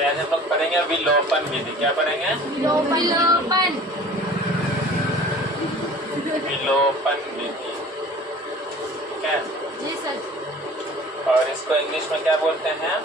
तो आज हम लोग पढ़ेंगे विलोपन विधि। क्या पढ़ेंगे? विलोपन। विलोपन विधि, ठीक है। जी सर। और इसको इंग्लिश में क्या बोलते हैं?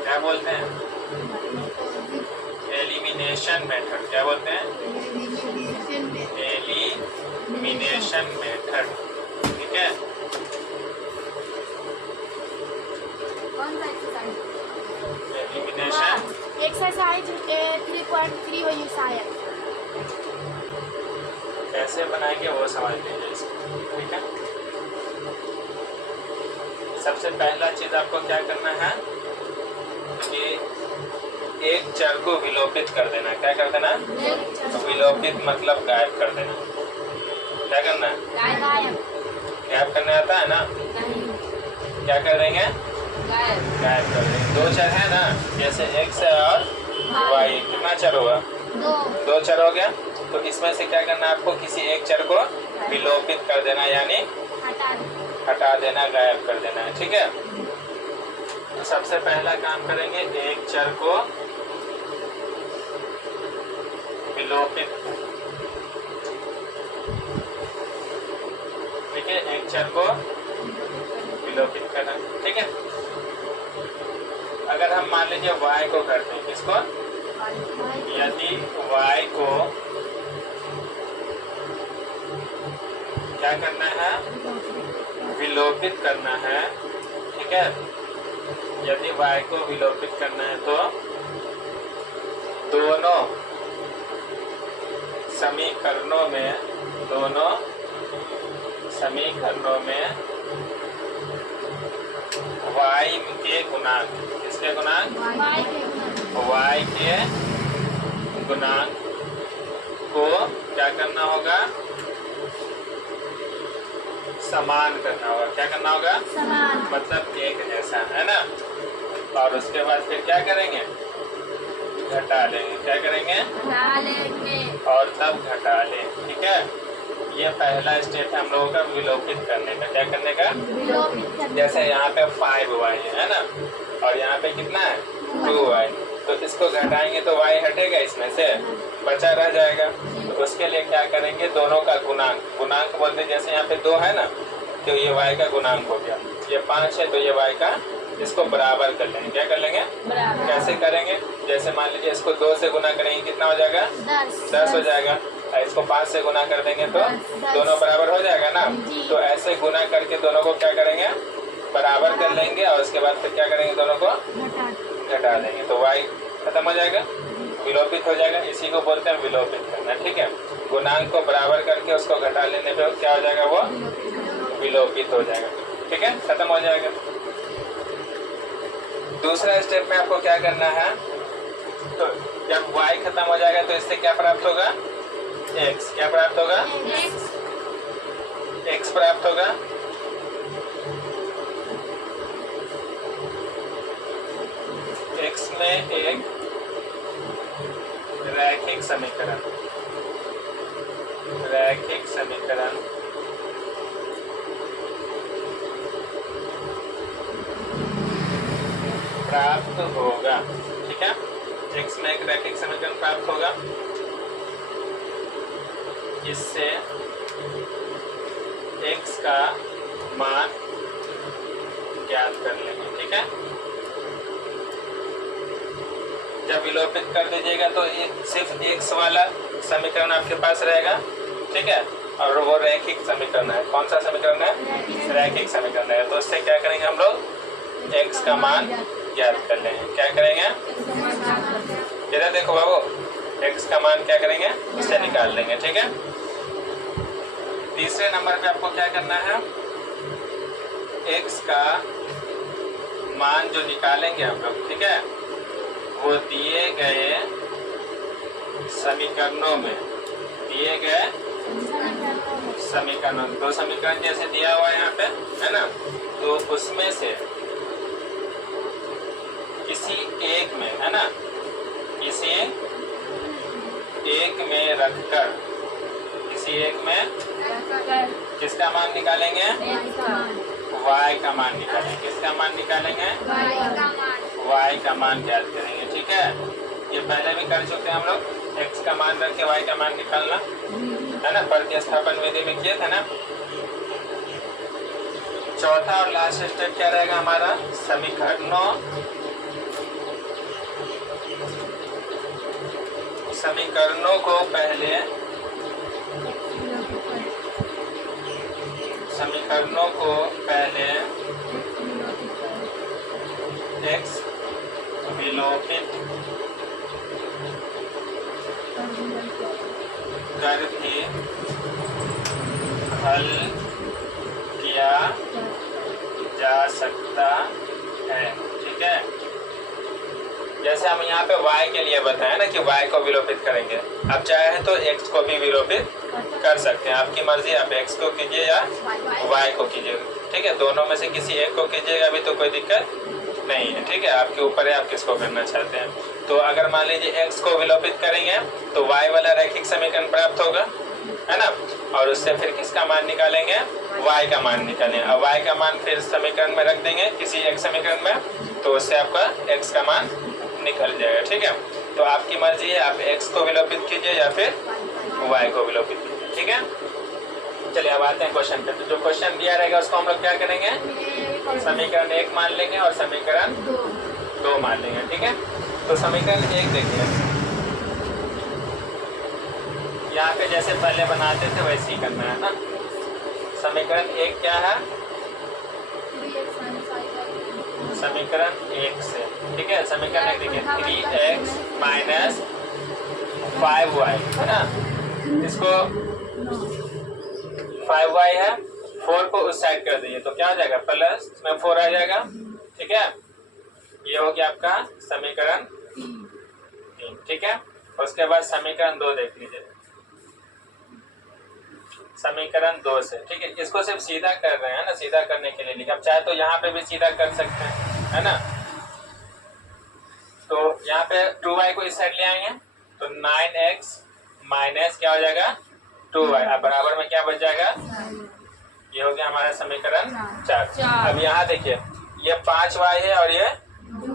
क्या बोलते हैं? Elimination method. क्या बोलते हैं? एलिमिनेशन मेथड, ठीक है। कौन सा एक्सरसाइज? एलिमिनेशन एक्सरसाइज 3.3 वही शायद। कैसे बनाएंगे वो समझ लीजिए इसको, ठीक है। सबसे पहला चीज आपको क्या करना है कि एक चर को विलोपित कर देना। क्या कर देना? विलोपित मतलब गायब कर देना। क्या करना है? गायब। गायब करने आता है ना? क्या कर देंगे? गायब कर देंगे। दो चर है ना, जैसे x और y। कितना चर होगा? दो चर हो गया। तो इसमें से क्या करना है आपको? किसी एक चर को विलोपित कर देना, यानी हटा देना, गायब कर देना है, ठीक है। तो सबसे पहला काम करेंगे, एक चर को विलोपित, ठीक है। एक चर को विलोपित करना, ठीक है। अगर हम मान लीजिए y को करते हैं, किसको? यदि y को क्या करना है? विलोपित करना है, ठीक है। यदि y को विलोपित करना है तो दोनों समीकरणों में y के गुणांक, किसके गुणांक? y के गुणांक को क्या करना होगा? समान करना होगा। क्या करना होगा? समान। मतलब एक जैसा, है ना। और उसके बाद फिर क्या करेंगे? घटा लेंगे। क्या करेंगे? और तब घटा लें, ठीक है। ये पहला स्टेप है हम लोगों का विलोपित करने का। क्या करने का? जैसे यहाँ पे 5y है ना, और यहाँ पे कितना है? 2y। तो इसको घटाएंगे तो y हटेगा, इसमें से बचा रह जाएगा। तो उसके लिए क्या करेंगे? दोनों का गुणांक, गुणांक बोलते हैं। जैसे यहाँ पे 2 है ना, तो ये y का गुणांक हो गया। ये 5 है तो ये y का, इसको बराबर कर लेंगे। क्या कर लेंगे? कैसे करेंगे? जैसे मान लीजिए इसको 2 से गुना करेंगे, कितना हो जाएगा? 10 हो जाएगा। और इसको 5 से गुना कर देंगे तो दोनों बराबर हो जाएगा ना। तो ऐसे गुना करके दोनों को क्या करेंगे? बराबर कर लेंगे। और उसके बाद फिर क्या करेंगे? दोनों को घटा देंगे तो y खत्म हो जाएगा, विलोपित हो जाएगा। इसी को बोलते हैं विलोपित करना, ठीक है। गुणांक को बराबर करके उसको घटा लेने पे क्या हो जाएगा? वो विलोपित हो जाएगा, ठीक है, खत्म हो जाएगा। दूसरा स्टेप में आपको क्या करना है? तो जब y खत्म हो जाएगा तो इससे क्या प्राप्त होगा? x। क्या प्राप्त होगा? x प्राप्त होगा। x में एक रैखिक समीकरण प्राप्त होगा, ठीक है। x में एक रैखिक समीकरण प्राप्त होगा। इससे x का मान ज्ञात कर लेंगे, ठीक है। जब विलोपित कर दीजिएगा तो सिर्फ x वाला समीकरण आपके पास रहेगा, ठीक है। और वो रैखिक समीकरण है। कौन सा समीकरण है? रैखिक समीकरण है। तो इससे क्या करेंगे हम लोग? x का मान ज्ञात कर लेंगे। क्या करेंगे? इधर देखो बाबू, x का मान क्या करेंगे? इससे निकाल लेंगे, ठीक है। तीसरे नंबर पे आपको क्या करना है? x का मान जो निकालेंगे हम लोग, ठीक है, वो दिए गए समीकरणों में, दो समीकरण जैसे दिया हुआ है यहाँ पे, है ना। तो उसमें से किसी एक में, है ना, किसी एक में रखकर, किसी एक में किसका मान निकालेंगे? y का मान निकालेंगे। किसका मान निकालेंगे? y का मान ज्ञात करेंगे। ठीक है, ये पहले भी कर चुके हैं हम लोग। x का मान रख के y का मान निकालना है ना, प्रतिस्थापन विधि में किए थे ना। चौथा और लास्ट स्टेप क्या रहेगा हमारा? समीकरणों को पहले x विलोपित कर भी हल किया जा सकता है। ठीक है, जैसे हम यहाँ पे y के लिए बताएं ना कि y को विलोपित करेंगे। अब चाहे तो x को भी विलोपित कर सकते हैं, आपकी मर्जी। आप x को कीजिए या y को कीजिए। ठीक है, दोनों में से किसी एक को कीजिएगा अभी तो कोई दिक्कत नहीं है। ठीक है, आपके ऊपर है आप किसको करना चाहते हैं। तो अगर मान लीजिए x को विलोपित करेंगे तो y वाला रैखिक समीकरण प्राप्त होगा, है ना। और उससे फिर किसका मान निकालेंगे? y का मान निकालेंगे। अब y का मान फिर समीकरण में रख देंगे किसी एक समीकरण में, तो उससे आपका x का मान निकल जाएगा। ठीक है, तो आपकी मर्जी है, आप x को विलोपित कीजिए या फिर y को विलोपित कीजिए। ठीक है, चलिए अब आते हैं क्वेश्चन पे। तो जो क्वेश्चन दिया रहेगा उसको हम लोग क्या करेंगे? समीकरण 1 मान लेंगे और समीकरण 2 मान लेंगे। ठीक है, तो समीकरण 1 देखिए, यहाँ पे जैसे पहले बनाते थे वैसे ही करना है ना। समीकरण 1 क्या है? समीकरण 1 से, ठीक है, समीकरण 1 देखिए 3x माइनस 5y है ना। इसको 5y है, 4 को उस साइड कर दीजिए तो क्या हो जाएगा? प्लस में 4 आ जाएगा। ठीक है, ये हो गया आपका समीकरण 3। ठीक है, उसके बाद समीकरण 2 देख लीजिए, समीकरण 2 से। ठीक है, इसको सिर्फ सीधा कर रहे हैं ना, सीधा करने के लिए लिखा। चाहे तो यहाँ पे भी सीधा कर सकते हैं, है ना। तो यहाँ पे 2y को इस साइड ले आएंगे तो 9x माइनस क्या हो जाएगा? 2y। अब बराबर में क्या बच जाएगा? ये हो गया हमारा समीकरण 4। अब यहाँ देखिए, ये 5y है और ये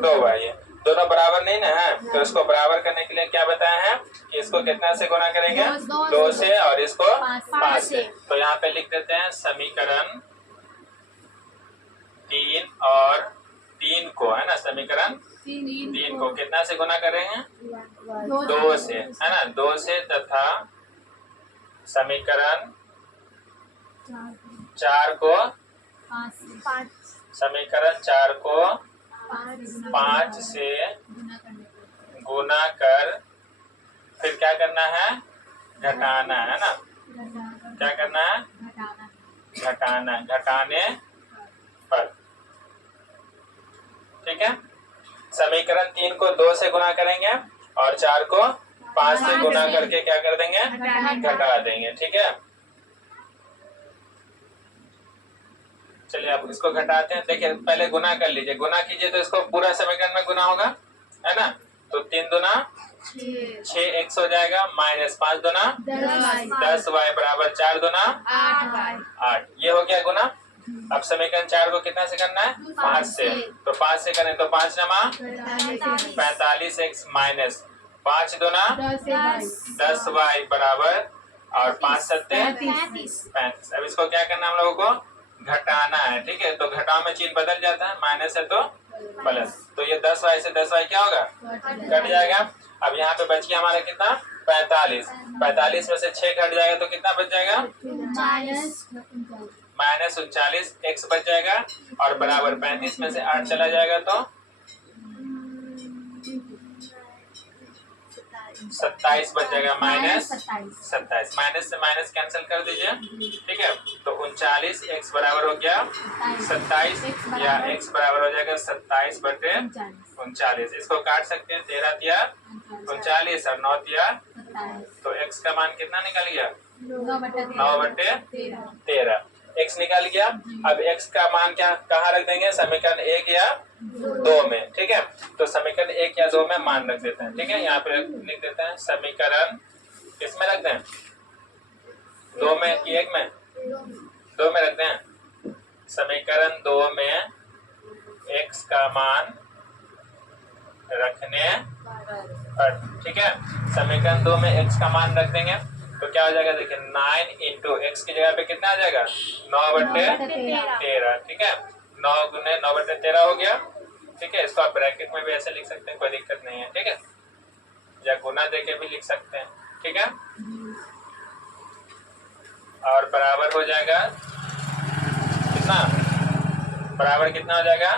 2y है, दोनों बराबर नहीं ना है। तो इसको बराबर करने के लिए क्या बताया है कि इसको कितना से गुना करेंगे? 2 से, और इसको 5 से। तो यहाँ पे लिख देते हैं समीकरण 3 और 3 को, है ना, समीकरण 3 को कितना से गुना कर रहे हैं? 2 से, है ना, 2 से, तथा समीकरण 4 को, समीकरण 4 को 5 से गुना कर फिर क्या करना है? घटाना, है ना। क्या करना है? घटाना, घटाने पर। ठीक है, समीकरण 3 को 2 से गुना करेंगे और 4 को 5 से गुना करके क्या कर देंगे? घटा देंगे। ठीक है, चलिए अब इसको घटाते हैं। देखिए पहले गुना कर लीजिए, गुना कीजिए तो इसको पूरा समीकरण में गुना होगा, है ना। तो 3 दूना 6x हो जाएगा, माइनस 5 दूना 10y बराबर 4 दूना 8। ये हो गया गुना। अब समीकरण 4 को कितना से करना है? 5 से। तो 5 से करें तो 5 नमा 45x माइनस 5 दूना 10y बराबर, और 5 सत्ते 35। अब इसको क्या करना है हम लोगों को? घटाना है। ठीक है, तो घटाव में चिन्ह बदल जाता है, माइनस है तो प्लस। तो ये 10y से 10y क्या होगा? कट जाएगा। अब यहाँ पे बच गया हमारा कितना? 45। 45 में से 6 घट जाएगा तो कितना बच जाएगा? माइनस 39 x बच जाएगा, और बराबर 35 में से 8 चला जाएगा तो 27 बच जाएगा, माइनस 27। माइनस से माइनस कैंसिल कर दीजिए। ठीक है, तो 39 x बराबर हो गया 27, या x बराबर हो जाएगा 27 बटे 39। इसको काट सकते हैं, 13 तिया 39 और 9 तिया, तो x का मान कितना निकल गया? 9 बटे 13 x निकल गया। अब x का मान क्या कहाँ रख देंगे? समीकरण 1 या 2 में। ठीक है, तो समीकरण 1 या 2 में मान रख देते हैं। ठीक है, यहाँ पे लिख देते हैं समीकरण किसमें रख दें? 2 में कि 1 में? 2 में रखते हैं। समीकरण 2 में x का मान रखने पर, ठीक है। समीकरण 2 में x का मान रख देंगे तो क्या हो जाएगा, देखिए 9 इंटू एक्स की जगह पे कितना आ जाएगा 9/13, ठीक है। 9 गुने 9/13 हो गया, ठीक है। इसको आप ब्रैकेट में भी ऐसे लिख सकते हैं, कोई दिक्कत नहीं है, ठीक है, या गुना देके भी लिख सकते हैं, ठीक है। और बराबर हो जाएगा कितना, बराबर कितना हो जाएगा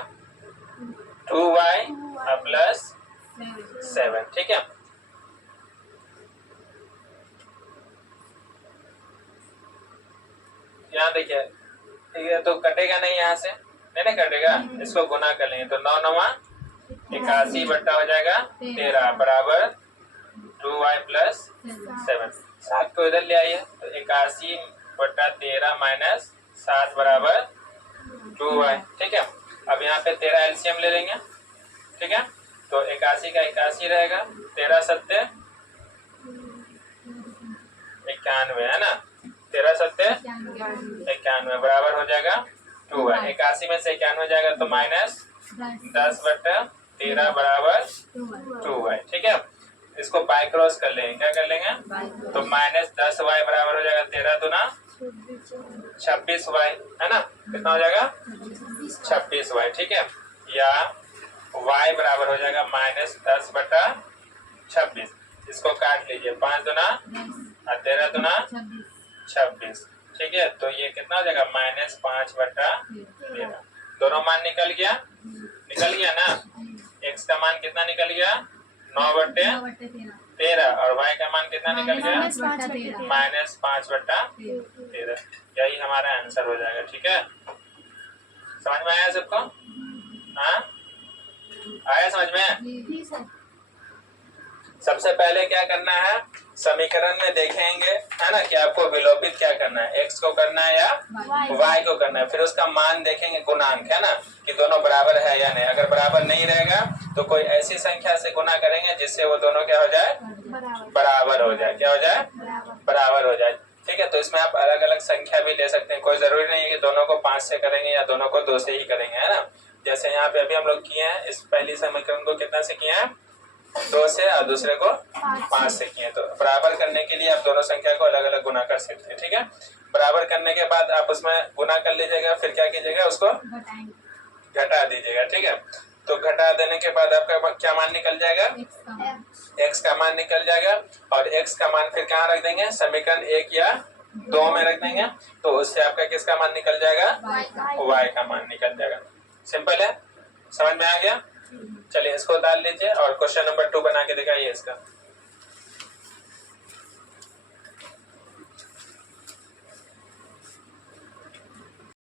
2y प्लस 7, ठीक है। यहाँ देखिए ये तो कटेगा नहीं, यहाँ से नहीं कटेगा, इसको गुना कर लेंगे तो 9 9 81 बट्टा हो जाएगा 13 बराबर 2y प्लस 7। 7 को इधर ले आइए तो 81 बट्टा 13 माइनस 7 बराबर 2y, ठीक है। अब यहाँ पे 13 एलसीएम ले लेंगे, ठीक है। तो 81 का 81 रहेगा, 13 सत्ते 91 है ना, 13 सत्ते 91 बराबर हो जाएगा 2y। 81 में से 91 जाएगा तो माइनस 10/13 बराबर 2y, ठीक है। इसको बाय क्रॉस कर लेंगे, क्या कर लेंगे तो माइनस 10y बराबर हो जाएगा 13 दूना 26y, है ना, कितना हो जाएगा 26y, ठीक है। या y बराबर हो जाएगा माइनस 10/26। इसको काट लीजिए, 5 दूना 13 दूना 26, ठीक है। तो ये कितना हो जाएगा माइनस 5/13। दोनों मान निकल गया ना। x का मान कितना निकल गया 9/13 और y का मान कितना निकल गया माइनस 5/13। यही हमारा आंसर हो जाएगा, ठीक है। समझ में आया सबको? हाँ, आया समझ में? सबसे पहले क्या करना है, समीकरण में देखेंगे, है ना, कि आपको विलोपित क्या करना है, x को करना है या y को करना है। फिर उसका मान देखेंगे, गुणांक, है ना, कि दोनों बराबर है या नहीं। अगर बराबर नहीं रहेगा तो कोई ऐसी संख्या से गुना करेंगे जिससे वो दोनों क्या हो जाए, बराबर हो जाए। क्या हो जाए, बराबर हो जाए, ठीक है। तो इसमें आप अलग अलग संख्या भी ले सकते हैं, कोई जरूरी नहीं है कि दोनों को 5 से करेंगे या दोनों को 2 से ही करेंगे, है ना। जैसे यहाँ पे अभी हम लोग किए हैं, इस पहली समीकरण को कितना से किए हैं 2 से, और दूसरे को 5 से किए। तो बराबर करने के लिए आप दोनों संख्या को अलग अलग गुना कर सकते हैं, ठीक है। बराबर करने के बाद आप उसमें गुना कर लीजिएगा, फिर क्या कीजिएगा, उसको घटा दीजिएगा, ठीक है। तो घटा देने के बाद आपका क्या मान निकल जाएगा, x का मान निकल जाएगा। और x का मान फिर कहाँ रख देंगे, समीकरण 1 या 2 में रख देंगे, तो उससे आपका किसका मान निकल जाएगा, y का मान निकल जाएगा। सिंपल है, समझ में आ गया। चलिए इसको डाल लीजिए और क्वेश्चन नंबर 2 बना के दिखाइए इसका।